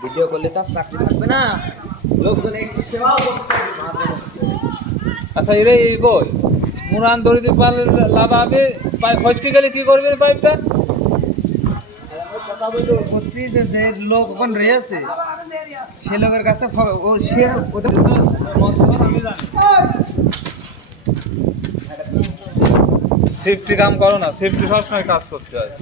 Video করলে তো আর চাকরি থাকবে না। লোকজন একটু সেবাও করতে। আচ্ছা এরে এই কই মুরান ধরে দিতে পারলে লাভাবে পাইপ ফসকে গেলে কি করবে পাইপটা বলছি যে যে লোক ওখানে রয়েছে সে লোকের কাছে ও সে সেফটি কাম করো না সেফটি সবসময় কাজ করতে হয়।